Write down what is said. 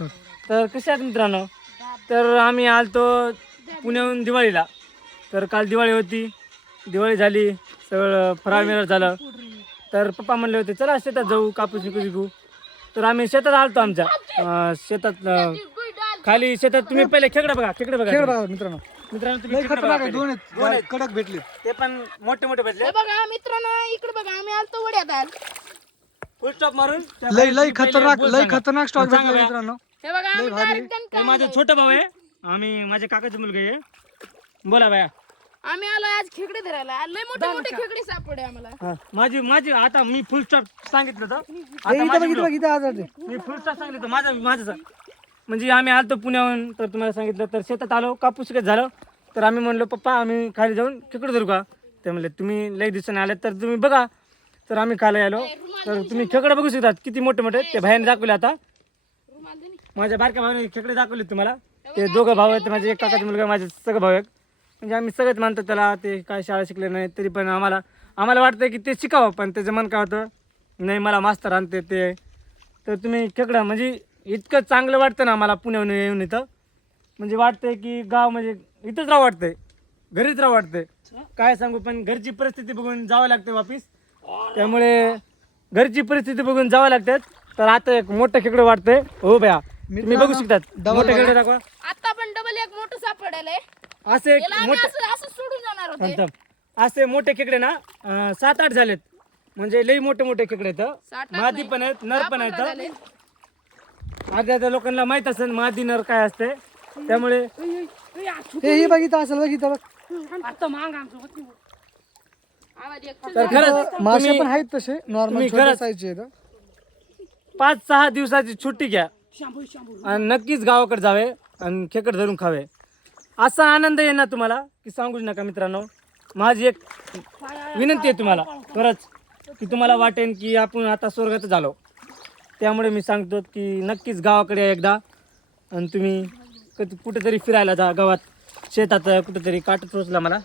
नमस्कार. तर कशा आहेत मित्रांनो? तर आम्ही आलतो पुण्याहून दिवाळीला. तर काल दिवाळी होती, दिवाळी झाली, सगळं फराळ झालं. तर पप्पा म्हणले होते चला शेतात जाऊ, कापूस विकू. तर आम्ही शेतात आलतो आमच्या शेतात खाली शेतात. तुम्ही पहिले खेकडे बघा, खेकडे बघा खेळ तुम्ही. बघा मित्रांनो, मित्रांनो तुम्ही लय खेकडे बघा खतरनाक आहे. पहिले. दोन आहेत आहेत. कडक भेटले. ते पण मोठे मोठे भेटले. हे बघा मित्रांनो, इकडे बघा आम्ही आलतो वड्यात आज. फुल स्टॉप मारून त्या लय बाहेर लय तुम्ही पहिले खतरनाक बोल लय सांगा. खतरनाक स्टॉक सांगा भेटले बघा. मित्रांनो. हे बघा आम्ही भारी. direct त्यांना हे माझा छोटा भाऊ आहे, आम्ही माझ्या काकाचा मुलगा आहे. बोला बाया. आम्ही आलो आज खेकडे धरायला. लय मोठे मोठे खेकडे सापडले आम्हाला. हा, माझी माझी आता मी फुल स्टॉप सांगितलं होतं. हे आता इथं माझी बघ, इथं आजार ते. मी फुल स्टॉप सांगितलं होतं. माझं म्हणजे आम्ही आलतो पुण्याहून. तर तुम्हाला सांगितलं, तर शेतात आलो, कापूस शिकत झालं. तर आम्ही म्हणलो पप्पा आम्ही खाली जाऊन खेकडे धरू का? ते म्हणले तुम्ही लई दिवसाने आले तर तुम्ही बघा. तर आम्ही खाली आलो. तर तुम्ही खेकडे बघू शकतात किती मोठे मोठे. ते भाईने दाखवले. आता रुमाल दे नी. माझ्या बारक्या भावाने खेकडे दाखवले तुम्हाला. ते दोघं भाऊ आहेत, माझे एक काकाचा मुलगा, माझे सगळं भाऊ आहेत. म्हणजे आम्ही सगळंच मानतो त्याला. ते काय शाळा शिकले नाही तरी पण आम्हाला वाटतं की ते शिकावं. पण त्याचं मन काय होतं, नाही मला मास्तर आणते ते. तर तुम्ही खेकडा म्हणजे इतकं चांगलं वाटतं ना आम्हाला पुण्याहून येऊन इथं. म्हणजे वाटतंय की गाव म्हणजे इथंच राहावं वाटतंय, घरीच राहावं वाटतंय. काय सांगू, पण घरची परिस्थिती बघून जावं लागते वापिस. त्यामुळे घरची परिस्थिती बघून जावं लागतात. तर आता एक मोठं खेकडं वाटतंय. हो भया, तुम्ही बघू शकतात. डबल मोठं खेकडं दाखवा. आता पण डबल एक मोठं सापडलंय. असे एक याला आम्ही मोठे असं असं सोडून जाणार होते. असे मोठे खेकडे ना 7-8 झालेत. म्हणजे लई मोठे मोठे खेकडे आहेत. 7-8 मादी नाही. पण आहेत, नर पण 10-15 झाले. आहेत. अर्ध्या लोकांना माहित असेल मादी नर काय असते. त्यामुळे हे बघ इथं असेल, बघ इथं बघ. आवाज एक तर खरंच मासे पण आहेत तसे नॉर्मल तुम्ही छोट्या खरंच- साईजचे आहेत. 5-6 दिवसाची सुट्टी घ्या आणि नक्कीच गावाकडे जावे आणि खेकड धरून खावे. असा आनंद आहे ना तुम्हाला की सांगूच नका मित्रांनो. माझी एक विनंती आहे तुम्हाला खरंच, की तुम्हाला वाटेल की आपण आता स्वर्गात झालो. त्यामुळे मी सांगतो की नक्कीच गावाकडे या एकदा. आणि तुम्ही कुठेतरी फिरायला जा गावात, शेतात कुठेतरी. काट टोचला मला.